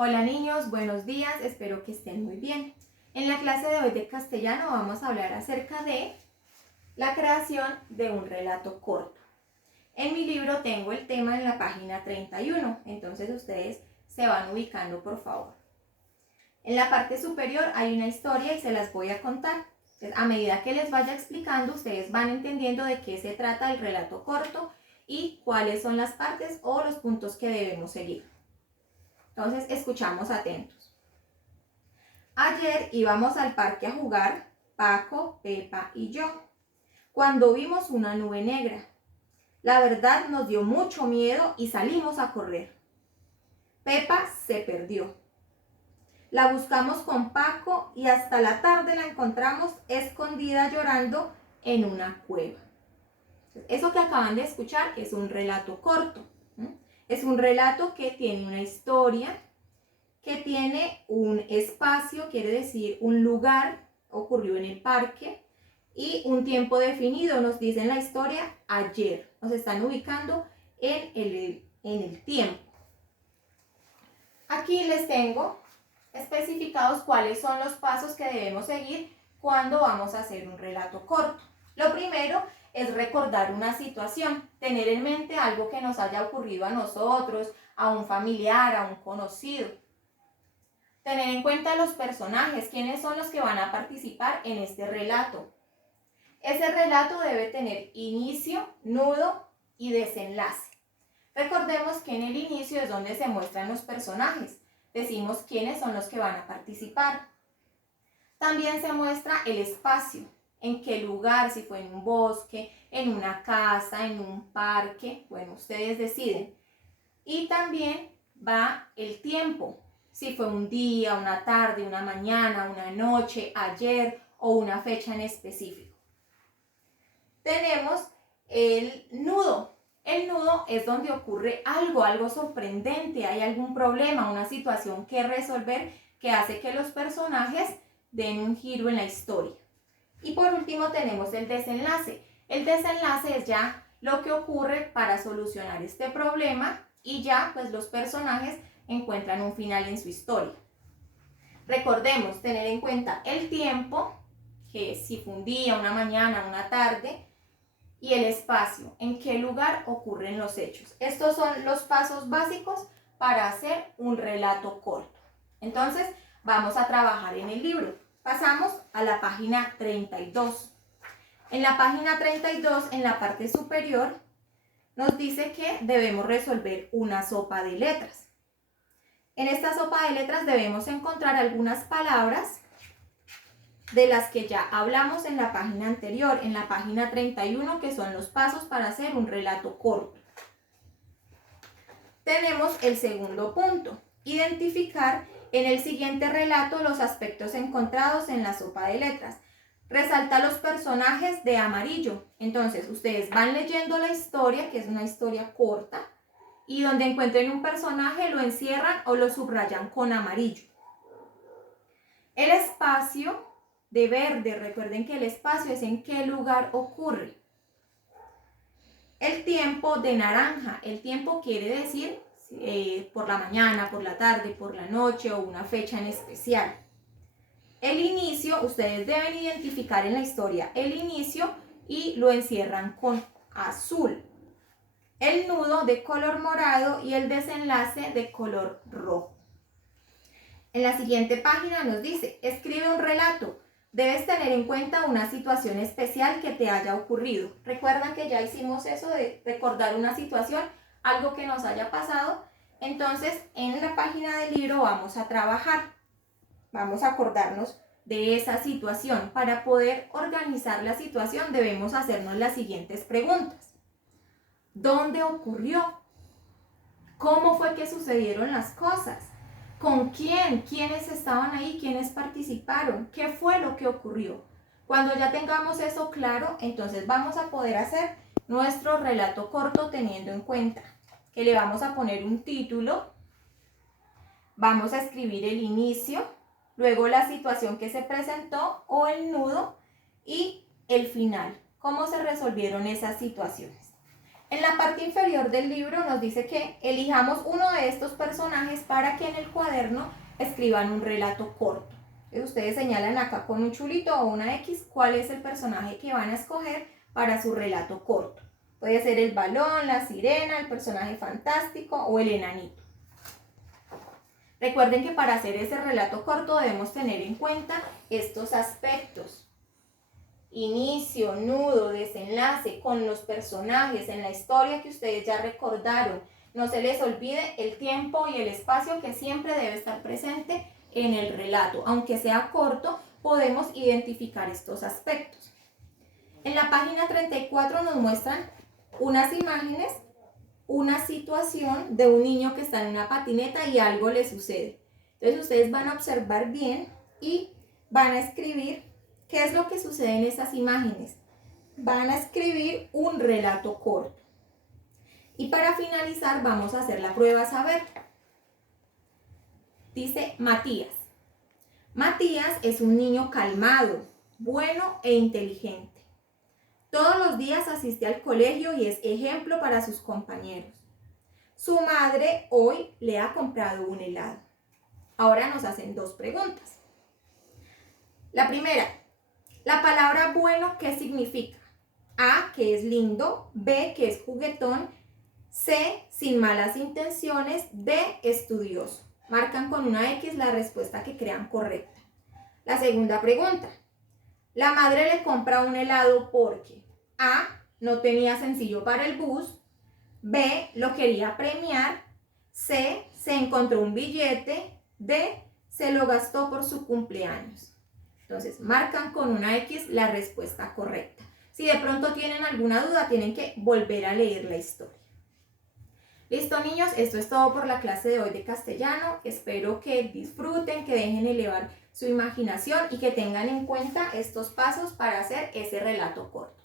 Hola niños, buenos días, espero que estén muy bien. En la clase de hoy de castellano vamos a hablar acerca de la creación de un relato corto. En mi libro tengo el tema en la página 31, entonces ustedes se van ubicando por favor. En la parte superior hay una historia y se las voy a contar. Entonces, a medida que les vaya explicando, ustedes van entendiendo de qué se trata el relato corto y cuáles son las partes o los puntos que debemos seguir. Entonces, escuchamos atentos. Ayer íbamos al parque a jugar, Paco, Pepa y yo, cuando vimos una nube negra. La verdad nos dio mucho miedo y salimos a correr. Pepa se perdió. La buscamos con Paco y hasta la tarde la encontramos escondida llorando en una cueva. Eso que acaban de escuchar es un relato corto. Es un relato que tiene una historia, que tiene un espacio, quiere decir un lugar, ocurrió en el parque, y un tiempo definido, nos dice en la historia, ayer. Nos están ubicando en el tiempo. Aquí les tengo especificados cuáles son los pasos que debemos seguir cuando vamos a hacer un relato corto. Lo primero es recordar una situación, tener en mente algo que nos haya ocurrido a nosotros, a un familiar, a un conocido. Tener en cuenta los personajes, quiénes son los que van a participar en este relato. Ese relato debe tener inicio, nudo y desenlace. Recordemos que en el inicio es donde se muestran los personajes. Decimos quiénes son los que van a participar. También se muestra el espacio, en qué lugar, si fue en un bosque, en una casa, en un parque, bueno, ustedes deciden. Y también va el tiempo, si fue un día, una tarde, una mañana, una noche, ayer o una fecha en específico. Tenemos el nudo. El nudo es donde ocurre algo sorprendente, hay algún problema, una situación que resolver que hace que los personajes den un giro en la historia. Y por último tenemos el desenlace. El desenlace es ya lo que ocurre para solucionar este problema y ya pues los personajes encuentran un final en su historia. Recordemos tener en cuenta el tiempo, que si fue un día, una mañana, una tarde, y el espacio, en qué lugar ocurren los hechos. Estos son los pasos básicos para hacer un relato corto. Entonces, vamos a trabajar en el libro. Pasamos a la página 32. En la página 32, en la parte superior, nos dice que debemos resolver una sopa de letras. En esta sopa de letras debemos encontrar algunas palabras de las que ya hablamos en la página anterior, en la página 31, que son los pasos para hacer un relato corto. Tenemos el segundo punto, identificar en el siguiente relato los aspectos encontrados en la sopa de letras. Resalta los personajes de amarillo. Entonces, ustedes van leyendo la historia, que es una historia corta, y donde encuentren un personaje lo encierran o lo subrayan con amarillo. El espacio de verde, recuerden que el espacio es en qué lugar ocurre. El tiempo de naranja, el tiempo quiere decir por la mañana, por la tarde, por la noche o una fecha en especial. El inicio, ustedes deben identificar en la historia el inicio y lo encierran con azul. El nudo de color morado y el desenlace de color rojo. En la siguiente página nos dice, escribe un relato. Debes tener en cuenta una situación especial que te haya ocurrido. Recuerdan que ya hicimos eso de recordar una situación, algo que nos haya pasado. Entonces, en la página del libro vamos a trabajar. Vamos a acordarnos de esa situación. Para poder organizar la situación debemos hacernos las siguientes preguntas. ¿Dónde ocurrió? ¿Cómo fue que sucedieron las cosas? ¿Con quién? ¿Quiénes estaban ahí? ¿Quiénes participaron? ¿Qué fue lo que ocurrió? Cuando ya tengamos eso claro, entonces vamos a poder hacer nuestro relato corto teniendo en cuenta que le vamos a poner un título, vamos a escribir el inicio, luego la situación que se presentó o el nudo y el final. ¿Cómo se resolvieron esas situaciones? En la parte inferior del libro nos dice que elijamos uno de estos personajes para que en el cuaderno escriban un relato corto. Entonces ustedes señalan acá con un chulito o una X cuál es el personaje que van a escoger para su relato corto. Puede ser el balón, la sirena, el personaje fantástico o el enanito. Recuerden que para hacer ese relato corto debemos tener en cuenta estos aspectos. Inicio, nudo, desenlace con los personajes en la historia que ustedes ya recordaron. No se les olvide el tiempo y el espacio que siempre debe estar presente en el relato. Aunque sea corto, podemos identificar estos aspectos. En la página 34 nos muestran unas imágenes, una situación de un niño que está en una patineta y algo le sucede. Entonces ustedes van a observar bien y van a escribir qué es lo que sucede en esas imágenes. Van a escribir un relato corto. Y para finalizar vamos a hacer la prueba saber. Dice Matías. Matías es un niño calmado, bueno e inteligente. Todos los días asiste al colegio y es ejemplo para sus compañeros. Su madre hoy le ha comprado un helado. Ahora nos hacen dos preguntas. La primera, la palabra bueno, ¿qué significa? A, que es lindo, B, que es juguetón, C, sin malas intenciones, D, estudioso. Marcan con una X la respuesta que crean correcta. La segunda pregunta, la madre le compra un helado porque A, no tenía sencillo para el bus, B, lo quería premiar, C, se encontró un billete, D, se lo gastó por su cumpleaños. Entonces, marcan con una X la respuesta correcta. Si de pronto tienen alguna duda, tienen que volver a leer la historia. Listo, niños, esto es todo por la clase de hoy de castellano. Espero que disfruten, que dejen elevar su imaginación y que tengan en cuenta estos pasos para hacer ese relato corto.